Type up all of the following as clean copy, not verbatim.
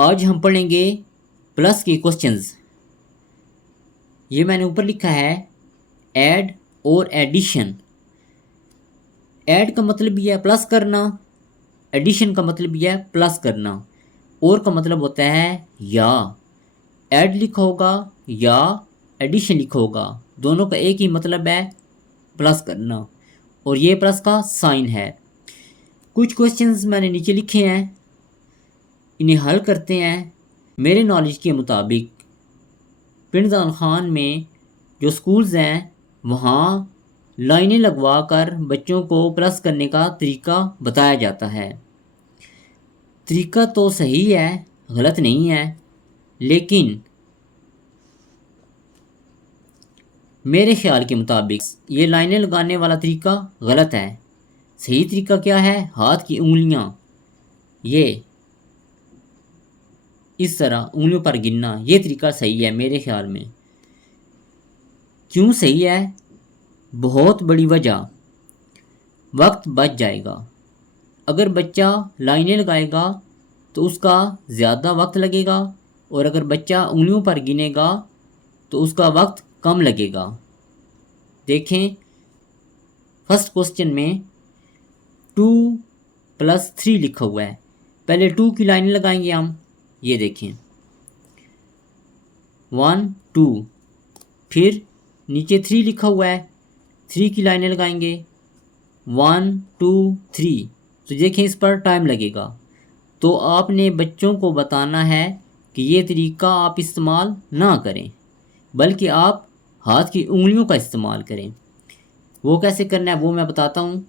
आज हम पढ़ेंगे प्लस के क्वेश्चंस। ये मैंने ऊपर लिखा है ऐड और एडिशन। ऐड का मतलब भी है प्लस करना, एडिशन का मतलब भी है प्लस करना, और का मतलब होता है या। ऐड लिखा होगा या एडिशन लिखा होगा, दोनों का एक ही मतलब है, प्लस करना। और ये प्लस का साइन है। कुछ क्वेश्चंस मैंने नीचे लिखे हैं, इन्हें हल करते हैं। मेरे नॉलेज के मुताबिक पिंड दान खान में जो स्कूल्स हैं वहाँ लाइनें लगवा कर बच्चों को प्लस करने का तरीका बताया जाता है। तरीका तो सही है, गलत नहीं है, लेकिन मेरे ख्याल के मुताबिक ये लाइनें लगाने वाला तरीका गलत है। सही तरीका क्या है? हाथ की उंगलियां ये इस तरह उंगलियों पर गिनना, ये तरीका सही है मेरे ख्याल में। क्यों सही है? बहुत बड़ी वजह, वक्त बच जाएगा। अगर बच्चा लाइनें लगाएगा तो उसका ज़्यादा वक्त लगेगा, और अगर बच्चा उंगलियों पर गिनेगा तो उसका वक्त कम लगेगा। देखें, फर्स्ट क्वेश्चन में 2+3 लिखा हुआ है। पहले 2 की लाइनें लगाएंगे हम। ये देखें 1 2, फिर नीचे 3 लिखा हुआ है, 3 की लाइनें लगाएंगे 1 2 3। तो देखें इस पर टाइम लगेगा। तो आपने बच्चों को बताना है कि ये तरीका आप इस्तेमाल ना करें, बल्कि आप हाथ की उंगलियों का इस्तेमाल करें। वो कैसे करना है वो मैं बताता हूँ।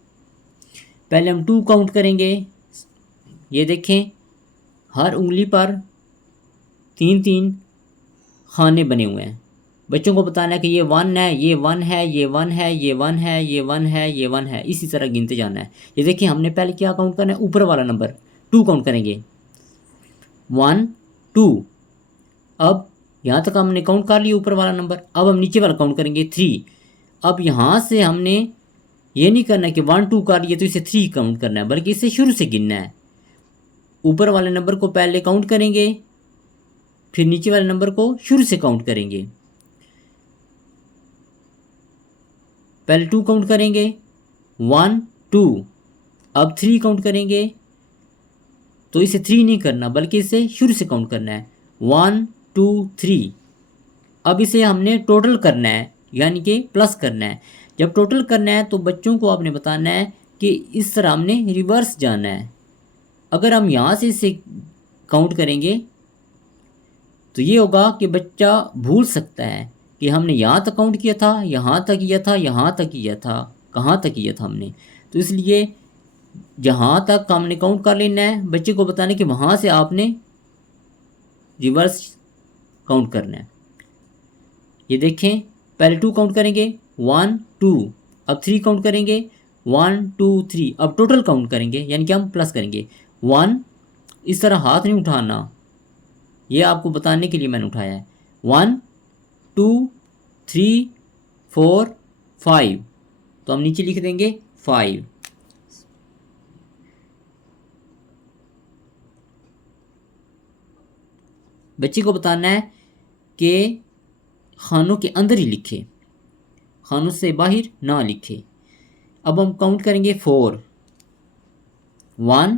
पहले हम 2 काउंट करेंगे। ये देखें, हर उंगली पर 3-3 खाने बने हुए हैं। बच्चों को बताना है कि ये 1 है, ये 1 है, ये 1 है, ये 1 है, ये 1 है, ये 1 है, इसी तरह गिनते जाना है। ये देखिए, हमने पहले क्या काउंट करना है? ऊपर वाला नंबर 2 काउंट करेंगे 1 2। अब यहाँ तक हमने काउंट कर लिया ऊपर वाला नंबर। अब हम नीचे वाला काउंट करेंगे 3। अब यहाँ से हमने ये नहीं करना कि 1 2 कर लिए तो इसे 3 काउंट करना है, बल्कि इसे शुरू से गिनना है। ऊपर वाले नंबर को पहले काउंट करेंगे, फिर नीचे वाले नंबर को शुरू से काउंट करेंगे। पहले 2 काउंट करेंगे 1 2। अब 3 काउंट करेंगे तो इसे 3 नहीं करना, बल्कि इसे शुरू से काउंट करना है 1 2 3। अब इसे हमने टोटल करना है, यानी कि प्लस करना है। जब टोटल करना है तो बच्चों को आपने बताना है कि इस तरह हमने रिवर्स जाना है। अगर हम यहाँ से इसे काउंट करेंगे तो ये होगा कि बच्चा भूल सकता है कि हमने यहाँ तक काउंट किया था, यहाँ तक किया था, यहाँ तक किया था, कहाँ तक किया था हमने। तो इसलिए जहाँ तक हमने काउंट कर लेना है, बच्चे को बताना कि वहाँ से आपने रिवर्स काउंट करना है। ये देखें, पहले 2 काउंट करेंगे 1 2। अब 3 काउंट करेंगे 1 2 3। अब टोटल काउंट करेंगे, यानी कि हम प्लस करेंगे 1। इस तरह हाथ नहीं उठाना, ये आपको बताने के लिए मैंने उठाया है। 1 2 3 4 5। तो हम नीचे लिख देंगे 5। बच्चे को बताना है कि खानों के अंदर ही लिखे, खानों से बाहर ना लिखे। अब हम काउंट करेंगे 4। 1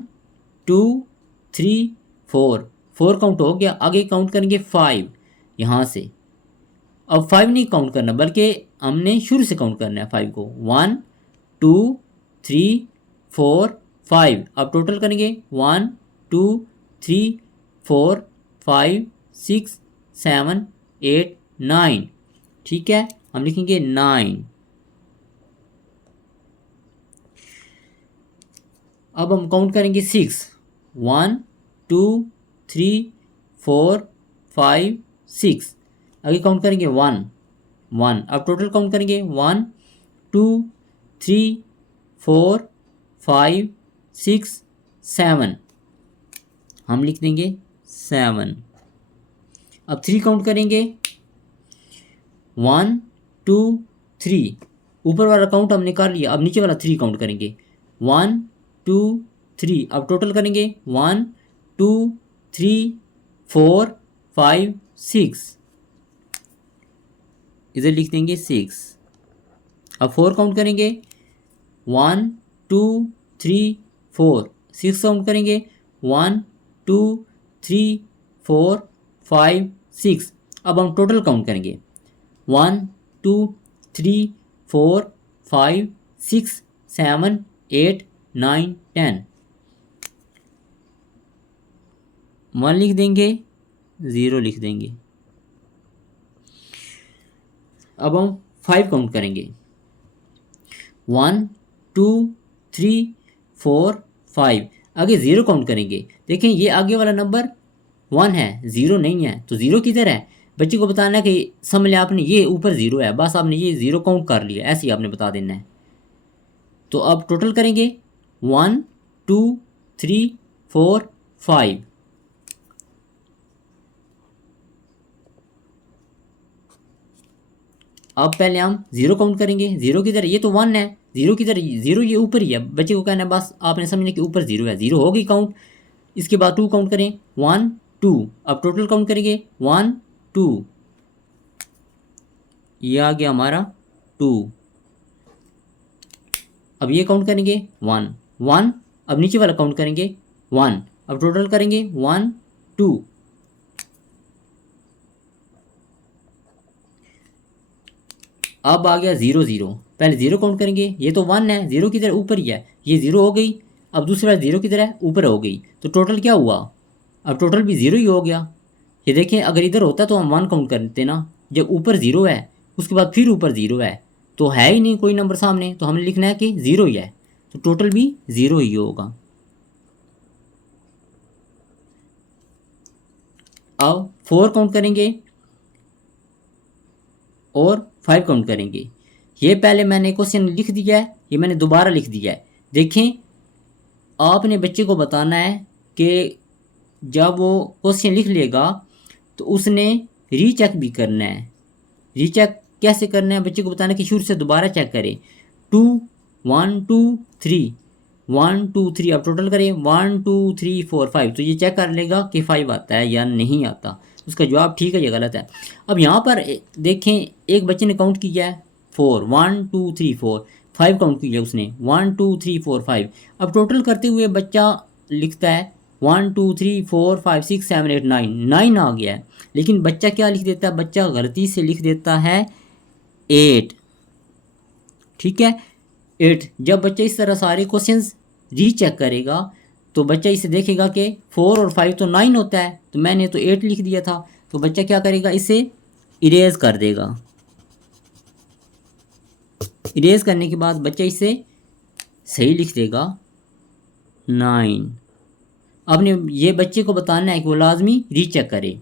2 3 4। 4 काउंट हो गया। आगे काउंट करेंगे 5 यहाँ से। अब 5 नहीं काउंट करना, बल्कि हमने शुरू से काउंट करना है 5 को। 1 2 3 4 5। अब टोटल करेंगे 1 2 3 4 5 6 7 8 9। ठीक है, हम लिखेंगे 9। अब हम काउंट करेंगे 6। 1 2 3 4 5 6। आगे काउंट करेंगे 1 1। अब टोटल काउंट करेंगे 1 2 3 4 5 6 7। हम लिख देंगे 7। अब 3 काउंट करेंगे 1 2 3। ऊपर वाला काउंट हमने कर लिया। अब नीचे वाला 3 काउंट करेंगे 1 2 3। अब टोटल करेंगे 1 2 3 4 5 6, इधर लिख देंगे 6। अब 4 काउंट करेंगे, 1 2 3 4, 6 काउंट करेंगे, 1 2 3 4 5 6। अब हम टोटल काउंट करेंगे, 1 2 3 4 5 6 7 8 9 10। 1 लिख देंगे, 0 लिख देंगे। अब हम 5 काउंट करेंगे, 1 2 3 4 5। आगे 0 काउंट करेंगे। देखें ये आगे वाला नंबर 1 है, 0 नहीं है, तो 0 किधर है? बच्चे को बताना है कि समझ लिया आपने ये ऊपर 0 है, बस आपने ये 0 काउंट कर लिया, ऐसे ही आपने बता देना है। तो अब टोटल करेंगे, 1 2 3 4 5। अब पहले हम 0 काउंट करेंगे। 0 किधर है? ये तो 1 है, 0 किधर? 0 ये ऊपर ही है। बच्चे को कहना है बस आपने समझना कि ऊपर 0 है, 0 हो गई काउंट। इसके बाद 2 काउंट करें, 1 2। अब टोटल काउंट करेंगे, 1 2, ये आ गया हमारा 2। अब ये काउंट करेंगे, 1 1। अब नीचे वाला काउंट करेंगे, 1। अब टोटल करेंगे, 1 2। अब आ गया 0 0। पहले 0 काउंट करेंगे, ये तो 1 है, 0 किधर? ऊपर ही है, ये 0 हो गई। अब दूसरी बार 0 किधर है? ऊपर हो गई। तो टोटल क्या हुआ? अब टोटल भी 0 ही हो गया। ये देखें, अगर इधर होता तो हम 1 काउंट करते ना। जब ऊपर 0 है, उसके बाद फिर ऊपर 0 है, तो है ही नहीं कोई नंबर सामने, तो हमने लिखना है कि 0 ही है, तो टोटल भी 0 ही होगा। अब 4 काउंट करेंगे और 5 काउंट करेंगे। ये पहले मैंने क्वेश्चन लिख दिया है, ये मैंने दोबारा लिख दिया है। देखें, आपने बच्चे को बताना है कि जब वो क्वेश्चन लिख लेगा तो उसने रीचेक भी करना है। रीचेक कैसे करना है? बच्चे को बताना है कि शुरू से दोबारा चेक करें। 2 1 2 3 1 2 3। अब टोटल करें, 1 2 3 4 5। तो ये चेक कर लेगा कि 5 आता है या नहीं आता। उसका जवाब ठीक है या गलत है। अब यहाँ पर देखें, एक बच्चे ने काउंट किया है 4, 1 2 3 4, 5 काउंट किया उसने, 1 2 3 4 5। अब टोटल करते हुए बच्चा लिखता है 1 2 3 4 5 6 7 8 9, 9 आ गया है। लेकिन बच्चा क्या लिख देता है? बच्चा गलती से लिख देता है 8। ठीक है, 8। जब बच्चा इस तरह सारे क्वेश्चंस रीचेक करेगा तो बच्चा इसे देखेगा कि 4 और 5 तो 9 होता है, तो मैंने तो 8 लिख दिया था। तो बच्चा क्या करेगा? इसे इरेज कर देगा। इरेज करने के बाद बच्चा इसे सही लिख देगा 9। आपने ये बच्चे को बताना है कि वो लाजमी रीचेक करे।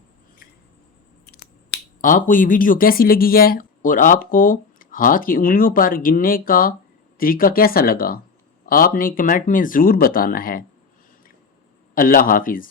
आपको ये वीडियो कैसी लगी है और आपको हाथ की उंगलियों पर गिनने का तरीका कैसा लगा, आपने कमेंट में ज़रूर बताना है। अल्लाह हाफिज़।